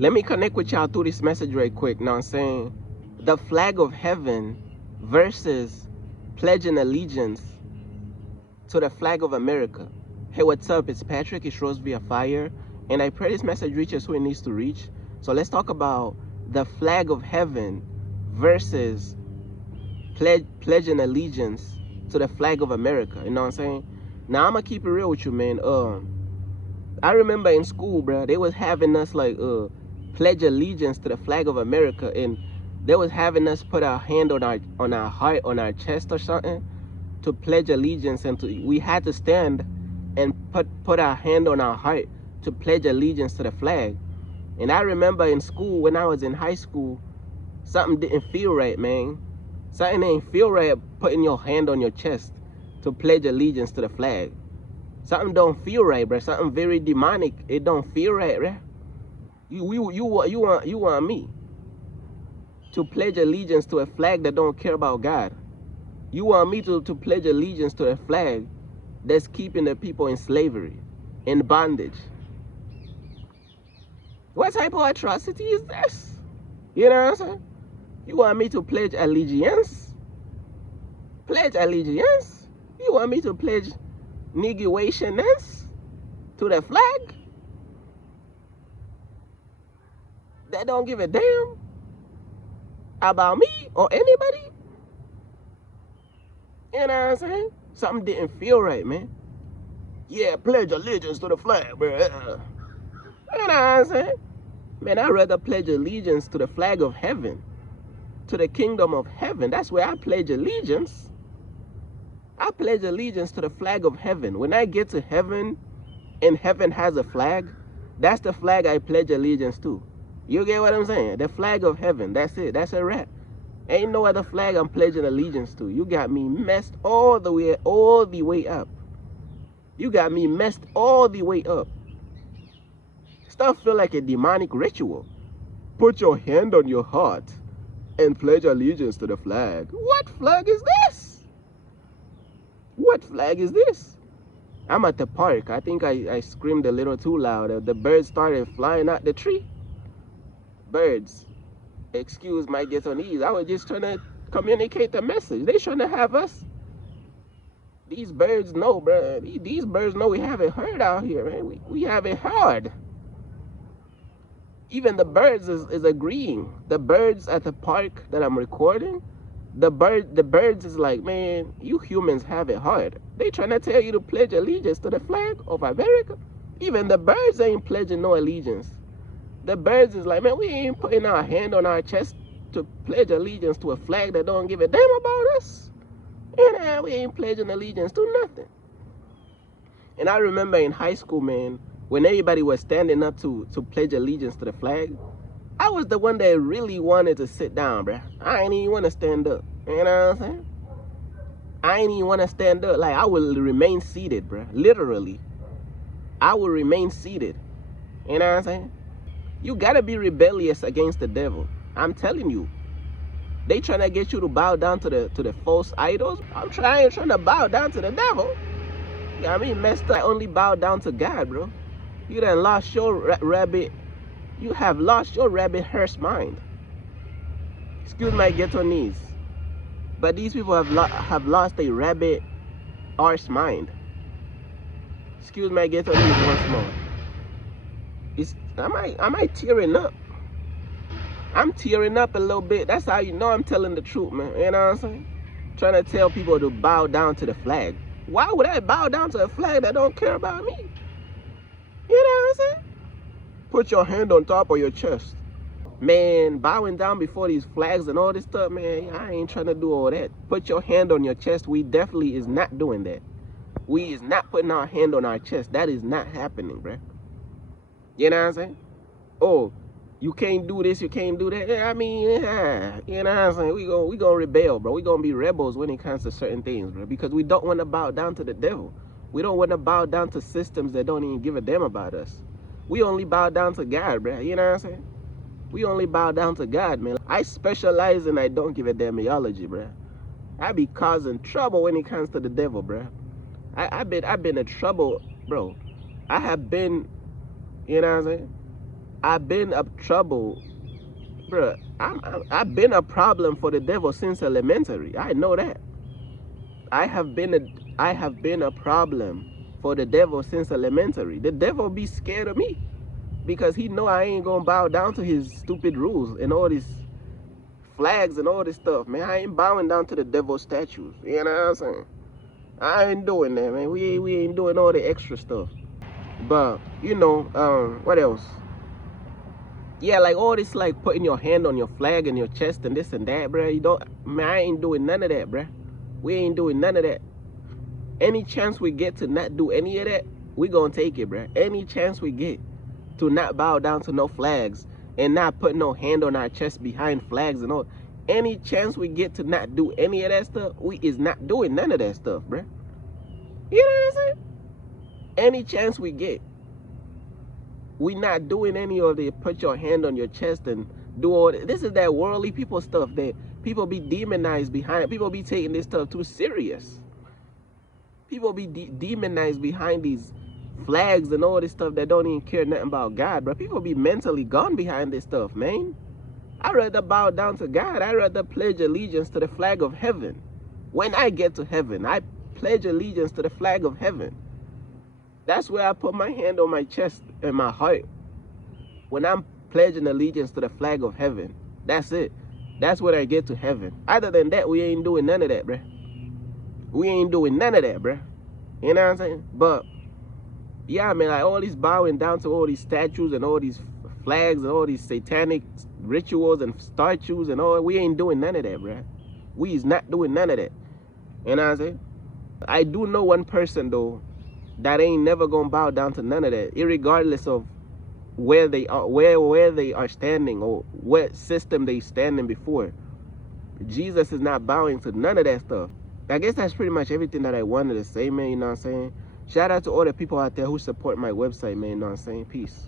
Let me connect with y'all through this message right quick. Now I'm saying the flag of heaven versus pledging allegiance to the flag of America. Hey, what's up? It's Patrick. It's Rose via Fire. And I pray this message reaches who it needs to reach. So let's talk about the flag of heaven versus pledging allegiance to the flag of America. You know what I'm saying? Now, I'm going to keep it real with you, man. I remember in school, bro, they was having us like pledge allegiance to the flag of America, and they was having us put our hand on our heart, on our chest or something, to pledge allegiance, and we had to stand and put our hand on our heart to pledge allegiance to the flag. And I remember in school, when I was in high school, something didn't feel right, man. Something didn't feel right putting your hand on your chest to pledge allegiance to the flag. Something don't feel right, bro. Something very demonic. It don't feel right, bro. You want me to pledge allegiance to a flag that don't care about God. You want me to pledge allegiance to a flag that's keeping the people in slavery, in bondage. What type of atrocity is this? You know what I'm saying? You want me to pledge allegiance? Pledge allegiance? You want me to pledge negationness to the flag? That don't give a damn about me or anybody? You know what I'm saying? Something didn't feel right, man. Yeah, pledge allegiance to the flag, bro. You know what I'm saying? Man, I'd rather pledge allegiance to the flag of heaven, to the kingdom of heaven. That's where I pledge allegiance. I pledge allegiance to the flag of heaven. When I get to heaven and heaven has a flag, that's the flag I pledge allegiance to. You get what I'm saying? The flag of heaven. That's it. That's a wrap. Ain't no other flag I'm pledging allegiance to. You got me messed all the way up. You got me messed all the way up. Stuff feel like a demonic ritual. Put your hand on your heart and pledge allegiance to the flag. What flag is this? What flag is this? I'm at the park. I think I screamed a little too loud. The birds started flying out the tree. Birds. Excuse my Ghettonese. I was just trying to communicate the message. They trying to have us. These birds know, bro. These birds know we have it hard out here, man. We have it hard. Even the birds is agreeing. The birds at the park that I'm recording, the birds is like, man, you humans have it hard. They trying to tell you to pledge allegiance to the flag of America. Even the birds ain't pledging no allegiance. The birds is like, man, we ain't putting our hand on our chest to pledge allegiance to a flag that don't give a damn about us. And we ain't pledging allegiance to nothing. And I remember in high school, man, when everybody was standing up to pledge allegiance to the flag, I was the one that really wanted to sit down, bruh. I ain't even want to stand up. You know what I'm saying? I ain't even want to stand up. Like, I will remain seated, bruh. Literally. I will remain seated. You know what I'm saying? You gotta be rebellious against the devil. I'm telling you. They trying to get you to bow down to the false idols. I'm trying to bow down to the devil. You got me messed up. I only bow down to God, bro. You done lost your rabbit. You have lost your rabbit hearse mind. Excuse my Ghettonese. But these people have lost a rabbit arse mind. Excuse my Ghettonese once more. Am I tearing up? I'm tearing up a little bit. That's how you know I'm telling the truth, man. You know what I'm saying? Trying to tell people to bow down to the flag. Why would I bow down to a flag that don't care about me? You know what I'm saying? Put your hand on top of your chest. Man, bowing down before these flags and all this stuff, man, I ain't trying to do all that. Put your hand on your chest. We definitely is not doing that. We is not putting our hand on our chest. That is not happening, bruh. You know what I'm saying? Oh, you can't do this, you can't do that. I mean, you know what I'm saying? We gonna rebel, bro. We gonna be rebels when it comes to certain things, bro. Because we don't want to bow down to the devil. We don't want to bow down to systems that don't even give a damn about us. We only bow down to God, bro. You know what I'm saying? We only bow down to God, man. I specialize in I don't give a damn theology, bro. I be causing trouble when it comes to the devil, bro. I've been in trouble, bro. I have been, you know what I'm saying? I've been a trouble, bruh. I've been a problem for the devil since elementary. I know that. I have been a problem for the devil since elementary. The devil be scared of me because he know I ain't gonna bow down to his stupid rules and all these flags and all this stuff, man. I ain't bowing down to the devil statues. You know what I'm saying? I ain't doing that, man. We ain't doing all the extra stuff. But you know, what else? Yeah, like all this, like putting your hand on your flag and your chest and this and that, bruh. You don't, man. I ain't doing none of that, bruh. We ain't doing none of that. Any chance we get to not do any of that, we gonna take it, bruh. Any chance we get to not bow down to no flags and not put no hand on our chest behind flags and all. Any chance we get to not do any of that stuff, we is not doing none of that stuff, bruh. You know what I'm saying? Any chance we get, we not doing any of the put your hand on your chest and do all that. This is that worldly people stuff that people be demonized behind. People be taking this stuff too serious. People be demonized behind these flags and all this stuff that don't even care nothing about God, bro. People be mentally gone behind this stuff, man. I'd rather bow down to God. I'd rather pledge allegiance to the flag of heaven. When I get to heaven, I pledge allegiance to the flag of heaven. That's where I put my hand on my chest and my heart. When I'm pledging allegiance to the flag of heaven, that's it. That's when I get to heaven. Other than that, we ain't doing none of that, bruh. We ain't doing none of that, bruh. You know what I'm saying? But yeah, man, like all these bowing down to all these statues and all these flags and all these satanic rituals and statues and all, we ain't doing none of that, bruh. We is not doing none of that. You know what I'm saying? I do know one person though that ain't never gonna bow down to none of that, irregardless of where they are, where they are standing or what system they standing before. Jesus is not bowing to none of that stuff. I guess that's pretty much everything that I wanted to say, man. You know what I'm saying? Shout out to all the people out there who support my website, man. You know what I'm saying? Peace.